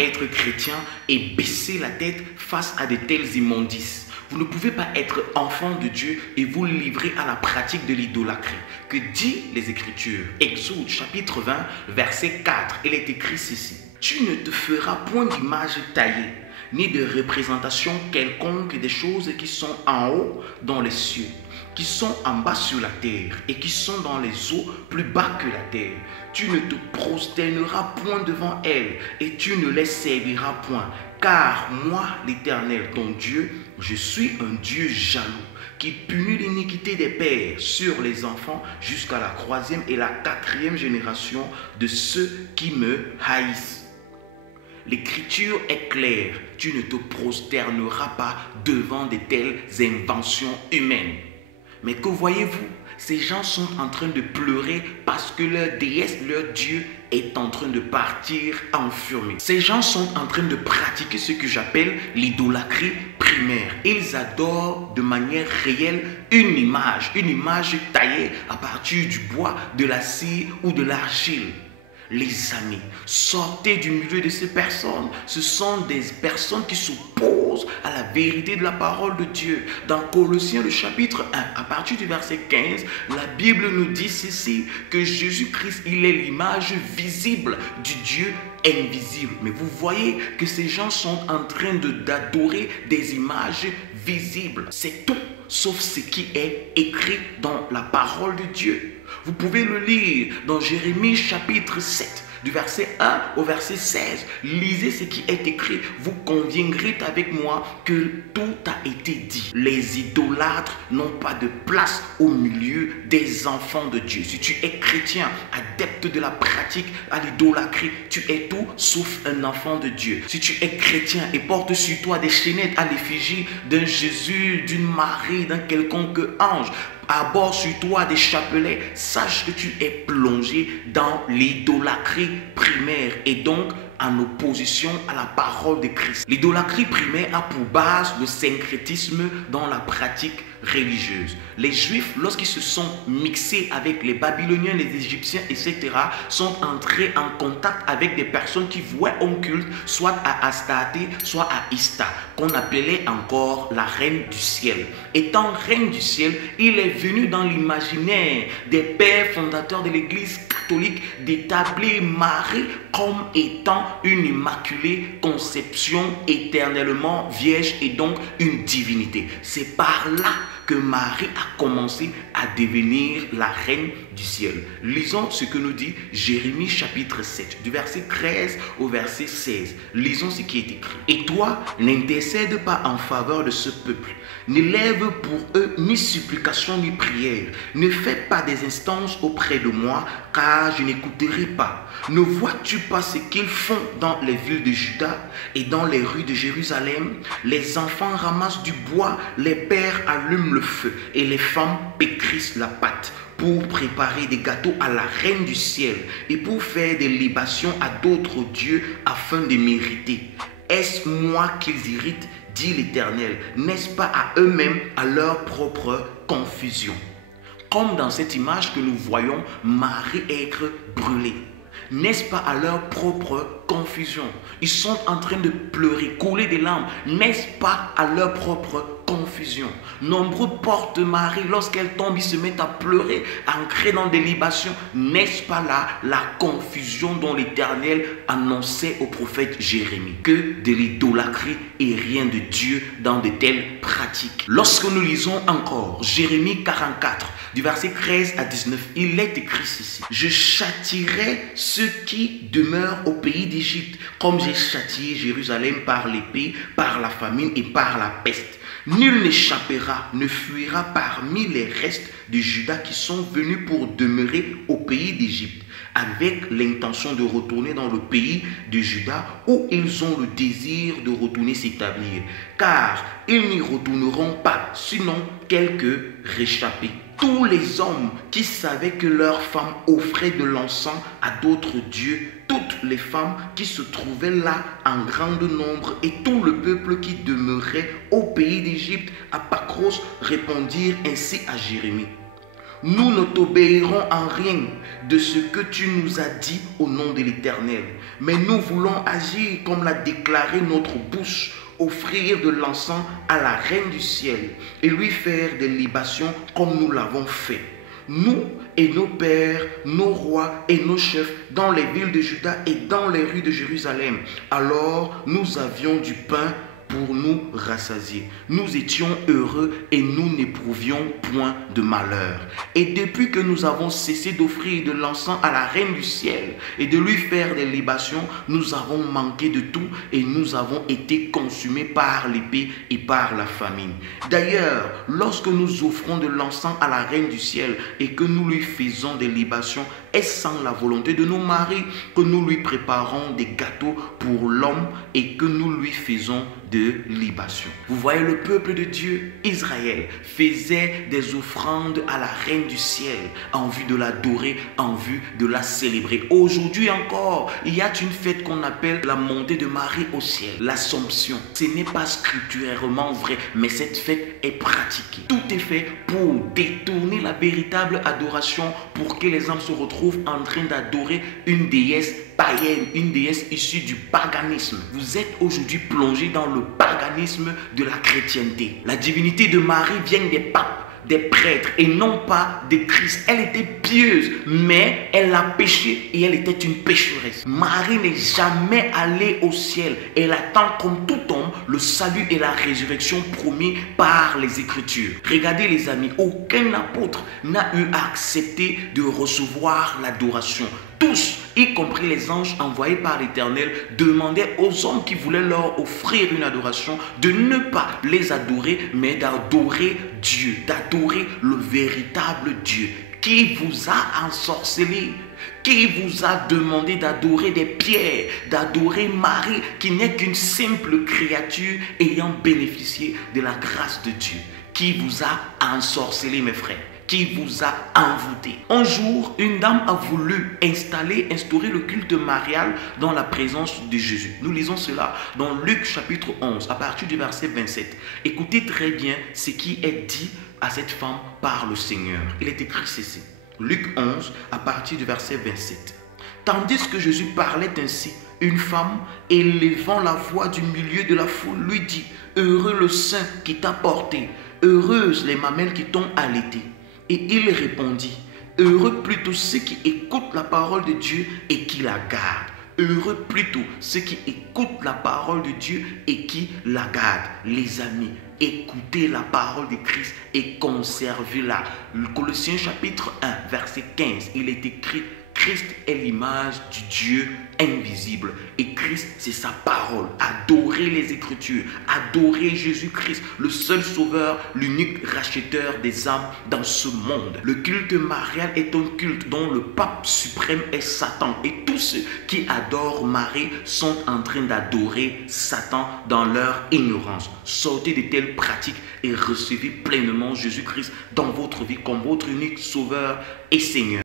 être chrétien et baisser la tête face à de tels immondices. Vous ne pouvez pas être enfant de Dieu et vous livrer à la pratique de l'idolâtrie. Que dit les Écritures? Exode chapitre 20, verset 4. Il est écrit ceci. Tu ne te feras point d'image taillée, ni de représentation quelconque des choses qui sont en haut dans les cieux, qui sont en bas sur la terre et qui sont dans les eaux plus bas que la terre. Tu ne te prosterneras point devant elles et tu ne les serviras point. Car moi, l'Éternel, ton Dieu, je suis un Dieu jaloux, qui punit l'iniquité des pères sur les enfants jusqu'à la 3e et la 4e génération de ceux qui me haïssent. L'Écriture est claire, tu ne te prosterneras pas devant de telles inventions humaines. Mais que voyez-vous? Ces gens sont en train de pleurer parce que leur déesse, leur Dieu, est en train de partir en fumée. Ces gens sont en train de pratiquer ce que j'appelle l'idolâtrie primaire. Ils adorent de manière réelle une image taillée à partir du bois, de la cire ou de l'argile. Les amis, sortez du milieu de ces personnes. Ce sont des personnes qui s'opposent à la vérité de la parole de Dieu. Dans Colossiens, le chapitre 1, à partir du verset 15, la Bible nous dit ceci, que Jésus-Christ, il est l'image visible du Dieu invisible. Mais vous voyez que ces gens sont en train d'adorer des images visibles. C'est tout sauf ce qui est écrit dans la parole de Dieu. Vous pouvez le lire dans Jérémie chapitre 7, du verset 1 au verset 16. Lisez ce qui est écrit. Vous conviendrez avec moi que tout a été dit. Les idolâtres n'ont pas de place au milieu des enfants de Dieu. Si tu es chrétien, adepte de la pratique à l'idolâtrie, tu es tout sauf un enfant de Dieu. Si tu es chrétien et portes sur toi des chaînettes à l'effigie d'un Jésus, d'une Marie, d'un quelconque ange, aborde sur toi des chapelets, sache que tu es plongé dans l'idolâtrie primaire et donc en opposition à la parole de Christ. L'idolâtrie primaire a pour base le syncrétisme dans la pratique religieuse. Les Juifs, lorsqu'ils se sont mixés avec les Babyloniens, les Égyptiens, etc., sont entrés en contact avec des personnes qui vouaient un culte, soit à Astarté, soit à Ista, qu'on appelait encore la reine du ciel. Étant reine du ciel, il est venu dans l'imaginaire des pères fondateurs de l'Église catholique d'établir Marie comme étant une immaculée conception éternellement vierge et donc une divinité. C'est par là que Marie a commencé à devenir la reine du ciel. Lisons ce que nous dit Jérémie chapitre 7, du verset 13 au verset 16. Lisons ce qui est écrit. Et toi, n'intercède pas en faveur de ce peuple. N'élève pour eux ni supplication ni prière. Ne fais pas des instances auprès de moi, car je n'écouterai pas. Ne vois-tu pas ce qu'ils font dans les villes de Juda et dans les rues de Jérusalem? Les enfants ramassent du bois, les pères allument le feu et les femmes pétrissent la pâte pour préparer des gâteaux à la reine du ciel et pour faire des libations à d'autres dieux afin de mériter. Est-ce moi qu'ils irritent, dit l'Éternel? N'est-ce pas à eux-mêmes, à leur propre confusion? Comme dans cette image que nous voyons Marie être brûlée. N'est-ce pas à leur propre confusion? Ils sont en train de pleurer, couler des larmes. N'est-ce pas à leur propre confusion? Nombreux portent Marie, lorsqu'elle tombe, ils se mettent à pleurer, ancrés dans des libations. N'est-ce pas là la confusion dont l'Éternel annonçait au prophète Jérémie? Que de l'idolâtrie et rien de Dieu dans de telles pratiques. Lorsque nous lisons encore Jérémie 44, du verset 13 à 19, il est écrit ceci. Je châtierai ceux qui demeurent au pays d'Égypte, comme j'ai châtié Jérusalem par l'épée, par la famine et par la peste. Nul n'échappera, ne fuira parmi les restes de Juda qui sont venus pour demeurer au pays d'Égypte, avec l'intention de retourner dans le pays de Juda où ils ont le désir de retourner s'établir, car ils n'y retourneront pas, sinon quelques réchappés. Tous les hommes qui savaient que leurs femmes offraient de l'encens à d'autres dieux, toutes les femmes qui se trouvaient là en grand nombre et tout le peuple qui demeurait au pays d'Égypte à Pacros répondirent ainsi à Jérémie. Nous ne t'obéirons en rien de ce que tu nous as dit au nom de l'Éternel. Mais nous voulons agir comme l'a déclaré notre bouche, offrir de l'encens à la Reine du ciel et lui faire des libations comme nous l'avons fait. Nous et nos pères, nos rois et nos chefs dans les villes de Juda et dans les rues de Jérusalem. Alors nous avions du pain pour nous rassasier. Nous étions heureux et nous n'éprouvions point de malheur. Et depuis que nous avons cessé d'offrir de l'encens à la Reine du ciel et de lui faire des libations, nous avons manqué de tout et nous avons été consumés par l'épée et par la famine. D'ailleurs, lorsque nous offrons de l'encens à la Reine du ciel et que nous lui faisons des libations, est-ce sans la volonté de nos maris que nous lui préparons des gâteaux pour l'homme et que nous lui faisons de libations? Vous voyez, le peuple de Dieu, Israël, faisait des offrandes à la Reine du ciel en vue de l'adorer, en vue de la célébrer. Aujourd'hui encore, il y a une fête qu'on appelle la montée de Marie au ciel, l'Assomption. Ce n'est pas scripturairement vrai, mais cette fête est pratiquée. Tout est fait pour détourner la véritable adoration, pour que les hommes se retrouvent en train d'adorer une déesse païenne, une déesse issue du paganisme. Vous êtes aujourd'hui plongé dans le paganisme de la chrétienté. La divinité de Marie vient des papes, des prêtres et non pas de Christ. Elle était pieuse, mais elle a péché et elle était une pécheresse. Marie n'est jamais allée au ciel. Elle attend comme tout homme le salut et la résurrection promis par les Écritures. Regardez les amis, aucun apôtre n'a eu à accepter de recevoir l'adoration. Tous, y compris les anges envoyés par l'Éternel, demandaient aux hommes qui voulaient leur offrir une adoration de ne pas les adorer, mais d'adorer Dieu, d'adorer le véritable Dieu. Qui vous a ensorcelé? Qui vous a demandé d'adorer des pierres, d'adorer Marie, qui n'est qu'une simple créature ayant bénéficié de la grâce de Dieu? Qui vous a ensorcelé, mes frères? Qui vous a envoûté? Un jour, une dame a voulu instaurer le culte marial dans la présence de Jésus. Nous lisons cela dans Luc chapitre 11, à partir du verset 27. Écoutez très bien ce qui est dit à cette femme par le Seigneur. Il est écrit ceci. Luc 11, à partir du verset 27. Tandis que Jésus parlait ainsi, une femme, élevant la voix du milieu de la foule, lui dit: Heureux le sein qui t'a porté, heureuses les mamelles qui t'ont allaité. Et il répondit: Heureux plutôt ceux qui écoutent la parole de Dieu et qui la gardent. Heureux plutôt ceux qui écoutent la parole de Dieu et qui la gardent. Les amis, écoutez la parole de Christ et conservez-la. Colossiens chapitre 1, verset 15, il est écrit: Christ est l'image du Dieu invisible. Et Christ, c'est sa parole. Adorez les Écritures. Adorez Jésus-Christ, le seul sauveur, l'unique racheteur des âmes dans ce monde. Le culte marial est un culte dont le pape suprême est Satan. Et tous ceux qui adorent Marie sont en train d'adorer Satan dans leur ignorance. Sortez de telles pratiques et recevez pleinement Jésus-Christ dans votre vie comme votre unique sauveur et Seigneur.